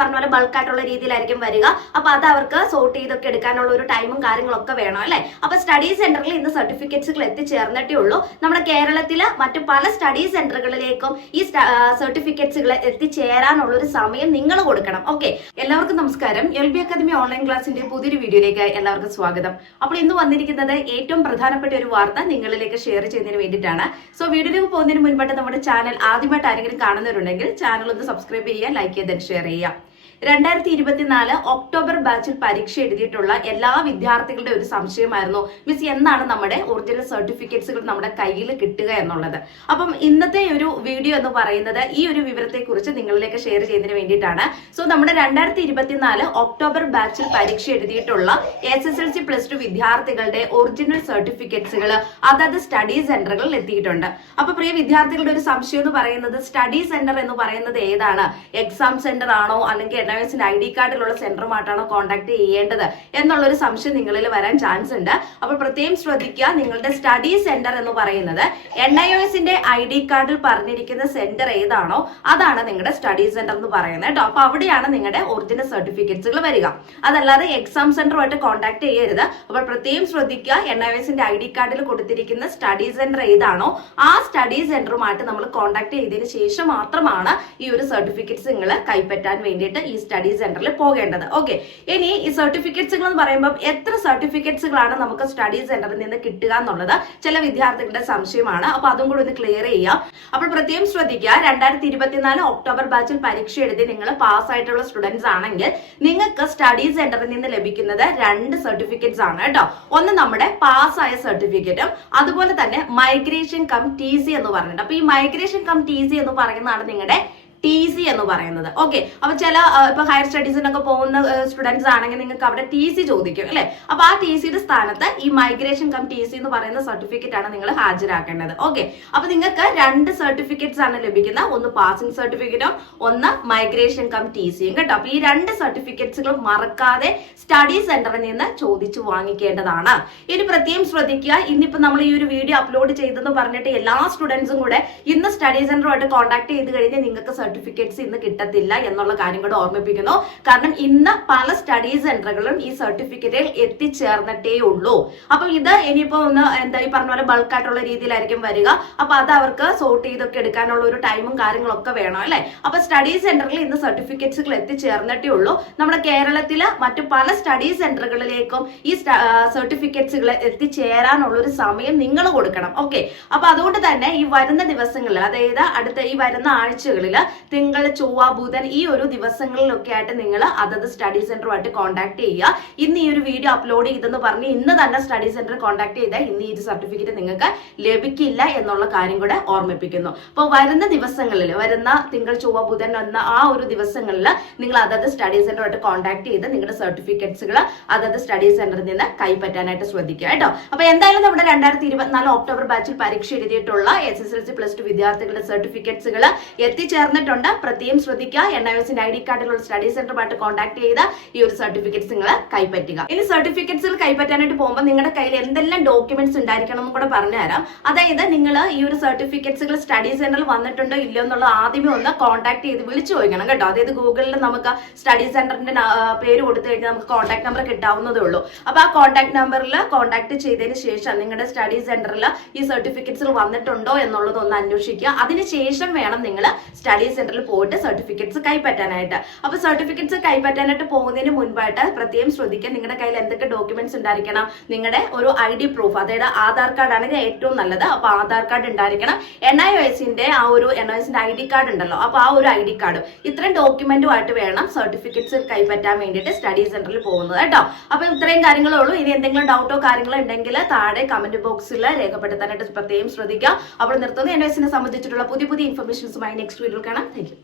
പറഞ്ഞ പോലെ ബൾക്കായിട്ടുള്ള രീതിയിലായിരിക്കും വരിക. അപ്പൊ അത് അവർക്ക് സോർട്ട് ചെയ്തൊക്കെ എടുക്കാനുള്ള ഒരു ടൈമും കാര്യങ്ങളൊക്കെ വേണം അല്ലെ. അപ്പൊ സ്റ്റഡി സെന്ററിൽ ഇന്ന് സർട്ടിഫിക്കറ്റ്സുകൾ എത്തിച്ചേർന്നിട്ടേ ഉള്ളൂ. നമ്മുടെ കേരളത്തിലെ മറ്റു പല സ്റ്റഡി സെന്ററുകളിലേക്കും ഈ സർട്ടിഫിക്കറ്റ്സുകൾ എത്തിച്ചേരാനുള്ള ഒരു സമയം നിങ്ങൾ കൊടുക്കണം. ഓക്കെ, എല്ലാവർക്കും നമസ്കാരം. LB അക്കാദമി ഓൺലൈൻ ക്ലാസിന്റെ പുതിയൊരു വീഡിയോയിലേക്ക് എല്ലാവർക്കും സ്വാഗതം. അപ്പോൾ ഇന്ന് വന്നിരിക്കുന്നത് ഏറ്റവും പ്രധാനപ്പെട്ട ഒരു വാർത്ത നിങ്ങളിലേക്ക് ഷെയർ ചെയ്യുന്നതിന് വേണ്ടിയിട്ടാണ്. സോ വീഡിയോയിലേക്ക് പോകുന്നതിന് മുൻപായിട്ട് നമ്മുടെ ചാനൽ ആദ്യമായിട്ട് ആരെങ്കിലും കാണുന്നവരുണ്ടെങ്കിൽ ചാനൽ ഒന്ന് സബ്സ്ക്രൈബ് ചെയ്യുക, ലൈക്ക് ചെയ്ത് ഷെയർ ചെയ്യുക. 2024 ഒക്ടോബർ ബാച്ചിൽ പരീക്ഷ എഴുതിയിട്ടുള്ള എല്ലാ വിദ്യാർത്ഥികളുടെ ഒരു സംശയമായിരുന്നു, മിസ് എന്നാണ് നമ്മുടെ ഒറിജിനൽ സർട്ടിഫിക്കറ്റ്സുകൾ നമ്മുടെ കയ്യിൽ കിട്ടുക എന്നുള്ളത്. അപ്പം ഇന്നത്തെ ഒരു വീഡിയോ എന്ന് പറയുന്നത് ഈ ഒരു വിവരത്തെ കുറിച്ച് നിങ്ങളിലേക്ക് ഷെയർ ചെയ്യുന്നതിന് വേണ്ടിയിട്ടാണ്. സോ നമ്മുടെ 2024 ഒക്ടോബർ ബാച്ചിൽ പരീക്ഷ എഴുതിയിട്ടുള്ള SSLC +2 വിദ്യാർത്ഥികളുടെ ഒറിജിനൽ സർട്ടിഫിക്കറ്റ്സുകൾ അതത് സ്റ്റഡി സെന്ററുകളിൽ എത്തിയിട്ടുണ്ട്. അപ്പൊ പ്രിയ വിദ്യാർത്ഥികളുടെ ഒരു സംശയം എന്ന് പറയുന്നത്, സ്റ്റഡി സെന്റർ എന്ന് പറയുന്നത് ഏതാണ്? എക്സാം സെന്റർ ആണോ, അല്ലെങ്കിൽ NIOSന്റെ ID കാർഡിലുള്ള സെന്ററുമായിട്ടാണോ കോൺടാക്ട് ചെയ്യേണ്ടത് എന്നുള്ളൊരു സംശയം നിങ്ങളിൽ വരാൻ ചാൻസ് ഉണ്ട്. അപ്പോൾ പ്രത്യേകം ശ്രദ്ധിക്കുക, നിങ്ങളുടെ സ്റ്റഡി സെന്റർ എന്ന് പറയുന്നത് NIOSന്റെ ID കാർഡിൽ പറഞ്ഞിരിക്കുന്ന സെന്റർ ഏതാണോ അതാണ് നിങ്ങളുടെ സ്റ്റഡി സെന്റർ എന്ന് പറയുന്നത് കേട്ടോ. അപ്പൊ അവിടെയാണ് നിങ്ങളുടെ ഒറിജിനൽ സർട്ടിഫിക്കറ്റ്സുകൾ വരിക. അതല്ലാതെ എക്സാം സെന്ററുമായിട്ട് കോൺടാക്ട് ചെയ്യരുത്. അപ്പോൾ പ്രത്യേകം ശ്രദ്ധിക്കുക, NIOSന്റെ ID കാർഡിൽ കൊടുത്തിരിക്കുന്ന സ്റ്റഡി സെന്റർ ഏതാണോ ആ സ്റ്റഡി സെന്ററുമായിട്ട് നമ്മൾ കോൺടാക്ട് ചെയ്തതിന് ശേഷം മാത്രമാണ് ഈ ഒരു സർട്ടിഫിക്കറ്റ്സ് നിങ്ങൾ കൈപ്പറ്റാൻ വേണ്ടിയിട്ട് ഈ സ്റ്റഡി സെന്ററിൽ പോകേണ്ടത്. ഓക്കെ, ഇനി ഈ സർട്ടിഫിക്കറ്റ്സുകൾ എന്ന് പറയുമ്പോൾ എത്ര സർട്ടിഫിക്കറ്റ്സുകളാണ് നമുക്ക് സ്റ്റഡി സെന്ററിൽ നിന്ന് കിട്ടുക എന്നുള്ളത് ചില വിദ്യാർത്ഥികളുടെ സംശയമാണ്. അപ്പൊ അതും കൂടി ഒന്ന് ക്ലിയർ ചെയ്യാം. അപ്പോൾ പ്രത്യേകം ശ്രദ്ധിക്കുക, 2024 ഒക്ടോബർ ബാച്ചിൽ പരീക്ഷ എഴുതി നിങ്ങൾ പാസ് ആയിട്ടുള്ള സ്റ്റുഡൻസ് ആണെങ്കിൽ നിങ്ങൾക്ക് സ്റ്റഡി സെന്ററിൽ നിന്ന് ലഭിക്കുന്നത് 2 സർട്ടിഫിക്കറ്റ്സ് ആണ് കേട്ടോ. ഒന്ന് നമ്മുടെ പാസ്സായ സർട്ടിഫിക്കറ്റും അതുപോലെ തന്നെ മൈഗ്രേഷൻ കം TC എന്ന് പറഞ്ഞിട്ട്. അപ്പൊ ഈ മൈഗ്രേഷൻ കം TC എന്ന് പറയുന്നതാണ് നിങ്ങളുടെ TC എന്ന് പറയുന്നത്. ഓക്കെ, അപ്പൊ ചില ഇപ്പൊ ഹയർ സ്റ്റഡീസിനൊക്കെ പോകുന്ന സ്റ്റുഡൻസ് ആണെങ്കിൽ നിങ്ങൾക്ക് അവിടെ TC ചോദിക്കും അല്ലെ. അപ്പൊ ആ TCയുടെ സ്ഥാനത്ത് ഈ മൈഗ്രേഷൻ കം TC എന്ന് പറയുന്ന സർട്ടിഫിക്കറ്റ് ആണ് നിങ്ങൾ ഹാജരാക്കേണ്ടത്. ഓക്കെ, അപ്പൊ നിങ്ങൾക്ക് 2 സർട്ടിഫിക്കറ്റ്സ് ആണ് ലഭിക്കുന്നത്, ഒന്ന് പാസിംഗ് സർട്ടിഫിക്കറ്റും ഒന്ന് മൈഗ്രേഷൻ കം TCയും കേട്ടോ. അപ്പൊ ഈ 2 സർട്ടിഫിക്കറ്റ്സുകൾ മറക്കാതെ സ്റ്റഡി സെന്ററിൽ നിന്ന് ചോദിച്ചു വാങ്ങിക്കേണ്ടതാണ്. ഇനി പ്രത്യേകം ശ്രദ്ധിക്കുക, ഇന്നിപ്പോ നമ്മൾ ഈ ഒരു വീഡിയോ അപ്ലോഡ് ചെയ്തെന്ന് പറഞ്ഞിട്ട് എല്ലാ സ്റ്റുഡൻസും കൂടെ ഇന്ന് സ്റ്റഡി സെന്ററുമായിട്ട് കോൺടാക്ട് ചെയ്ത് കഴിഞ്ഞാൽ നിങ്ങൾക്ക് സർട്ടിഫിക്കറ്റ്സ് ഇന്ന് കിട്ടത്തില്ല എന്നുള്ള കാര്യം കൂടെ ഓർമ്മിപ്പിക്കുന്നു. കാരണം ഇന്ന് പല സ്റ്റഡി സെന്ററുകളും ഈ സർട്ടിഫിക്കറ്റിൽ എത്തിച്ചേർന്നിട്ടേ ഉള്ളൂ. അപ്പൊ ഇത് ഇനിയിപ്പോ ഒന്ന് ഈ പറഞ്ഞ പോലെ ബൾക്കായിട്ടുള്ള രീതിയിലായിരിക്കും വരിക. അപ്പൊ അത് അവർക്ക് സോർട്ട് ചെയ്തൊക്കെ എടുക്കാനുള്ള ഒരു ടൈമും കാര്യങ്ങളൊക്കെ വേണം അല്ലെ. അപ്പൊ സ്റ്റഡി സെന്ററിൽ ഇന്ന് സർട്ടിഫിക്കറ്റ്സുകൾ എത്തിച്ചേർന്നിട്ടേ ഉള്ളൂ. നമ്മുടെ കേരളത്തിലെ മറ്റു പല സ്റ്റഡി സെന്ററുകളിലേക്കും ഈ സർട്ടിഫിക്കറ്റ്സുകൾ എത്തിച്ചേരാനുള്ള ഒരു സമയം നിങ്ങൾ കൊടുക്കണം. ഓക്കെ, അപ്പൊ അതുകൊണ്ട് തന്നെ ഈ വരുന്ന ദിവസങ്ങളിൽ, അതായത് അടുത്ത ഈ വരുന്ന ആഴ്ചകളിൽ തിങ്കൾ, ചൊവ്വ, ബുധൻ ഈ ഒരു ദിവസങ്ങളിലൊക്കെ ആയിട്ട് നിങ്ങൾ അതത് സ്റ്റഡി സെന്ററുമായിട്ട് കോൺടാക്ട് ചെയ്യുക. ഇന്ന് ഈ ഒരു വീഡിയോ അപ്ലോഡ് ചെയ്തെന്ന് പറഞ്ഞ് ഇന്ന് തന്നെ സ്റ്റഡി സെന്റർ കോൺടാക്ട് ചെയ്താൽ ഇന്ന് ഈ സർട്ടിഫിക്കറ്റ് നിങ്ങൾക്ക് ലഭിക്കില്ല എന്നുള്ള കാര്യം കൂടെ ഓർമ്മിപ്പിക്കുന്നു. അപ്പോൾ വരുന്ന ദിവസങ്ങളിൽ, വരുന്ന തിങ്കൾ, ചൊവ്വ, ബുധൻ എന്ന ആ ഒരു ദിവസങ്ങളിൽ നിങ്ങൾ അതത് സ്റ്റഡി സെന്ററുമായിട്ട് കോൺടാക്ട് ചെയ്ത് നിങ്ങളുടെ സർട്ടിഫിക്കറ്റ്സുകൾ അതത് സ്റ്റഡി സെന്ററിൽ നിന്ന് കൈപ്പറ്റാനായിട്ട് ശ്രദ്ധിക്കുക കേട്ടോ. അപ്പൊ എന്തായാലും നമ്മുടെ 2024 ഒക്ടോബർ ബാച്ചിൽ പരീക്ഷ എഴുതിയിട്ടുള്ള SSLC +2 വിദ്യാർത്ഥികളുടെ സർട്ടിഫിക്കറ്റ്സുകൾ എത്തിച്ചേർന്നിട്ടുണ്ട്. പ്രത്യേകം ശ്രദ്ധിക്കുക, NIOSന്റെ ID കാർഡിലുള്ള സ്റ്റഡി സെന്ററുമായിട്ട് കോൺടാക്ട് ചെയ്ത് ഈ ഒരു സർട്ടിഫിക്കറ്റ്സ് നിങ്ങൾ കൈപ്പറ്റുക. ഇനി സർട്ടിഫിക്കറ്റ്സുകൾ കൈപ്പറ്റാനായിട്ട് പോകുമ്പോൾ നിങ്ങളുടെ കയ്യിൽ എന്തെല്ലാം ഡോക്യുമെന്റ്സ് ഉണ്ടായിരിക്കണം എന്ന് കൂടെ പറഞ്ഞുതരാം. അതായത് നിങ്ങൾ ഈ ഒരു സർട്ടിഫിക്കറ്റ്സുകൾ സ്റ്റഡി സെന്ററിൽ വന്നിട്ടുണ്ടോ ഇല്ലയോ എന്നുള്ളത് ആദ്യമേ ഒന്ന് കോൺടാക്ട് ചെയ്ത് വിളിച്ചു ചോദിക്കണം കേട്ടോ. അതായത് ഗൂഗിളിൽ നമുക്ക് സ്റ്റഡി സെന്ററിന്റെ പേര് കൊടുത്തു കഴിഞ്ഞാൽ നമുക്ക് കോൺടാക്ട് നമ്പർ കിട്ടാവുന്നതേ ഉള്ളൂ. അപ്പൊ ആ കോൺടാക്ട് നമ്പറിൽ കോൺടാക്ട് ചെയ്തതിന് ശേഷം നിങ്ങളുടെ സ്റ്റഡി സെന്ററിൽ ഈ സർട്ടിഫിക്കറ്റ്സുകൾ വന്നിട്ടുണ്ടോ എന്നുള്ളത് ഒന്ന് അന്വേഷിക്കുക. അതിനുശേഷം വേണം നിങ്ങൾ സ്റ്റഡി സെന്ററിൽ പോയിട്ട് സർട്ടിഫിക്കറ്റ്സ് കൈപ്പറ്റാനായിട്ട്. അപ്പൊ സർട്ടിഫിക്കറ്റ്സ് കൈപ്പറ്റാനായിട്ട് പോകുന്നതിന് മുൻപായിട്ട് പ്രത്യേകം ശ്രദ്ധിക്കുക, നിങ്ങളുടെ കയ്യിൽ എന്തൊക്കെ ഡോക്യുമെന്റ്സ് ഉണ്ടായിരിക്കണം. നിങ്ങളുടെ ഒരു ID പ്രൂഫ്, അതായത് ആധാർ കാർഡ് ആണെങ്കിൽ ഏറ്റവും നല്ലത്. അപ്പൊ ആധാർ കാർഡ് ഉണ്ടായിരിക്കണം. NIOSന്റെ ID കാർഡ് ഉണ്ടല്ലോ, അപ്പൊ ആ ഒരു ID കാർഡ്, ഇത്രയും ഡോക്യുമെന്റുമായിട്ട് വേണം സർട്ടിഫിക്കറ്റ്സ് കൈപ്പറ്റാൻ വേണ്ടിയിട്ട് സ്റ്റഡി സെന്ററിൽ പോകുന്നത് കേട്ടോ. അപ്പൊ ഇത്രയും കാര്യങ്ങളേ ഉള്ളൂ. ഇനി എന്തെങ്കിലും ഡൗട്ടോ കാര്യങ്ങളോ ഉണ്ടെങ്കിൽ താഴെ കമന്റ് ബോക്സിൽ രേഖപ്പെടുത്താനായിട്ട് പ്രത്യേകം ശ്രദ്ധിക്കുക. അപ്പോൾ നിർത്തുന്നു. NIOSനെ സംബന്ധിച്ചിട്ടുള്ള പുതിയ ഇൻഫർമേഷൻസുമായി നെക്സ്റ്റ് വീഡിയോയിൽ കാണാം. Thank you.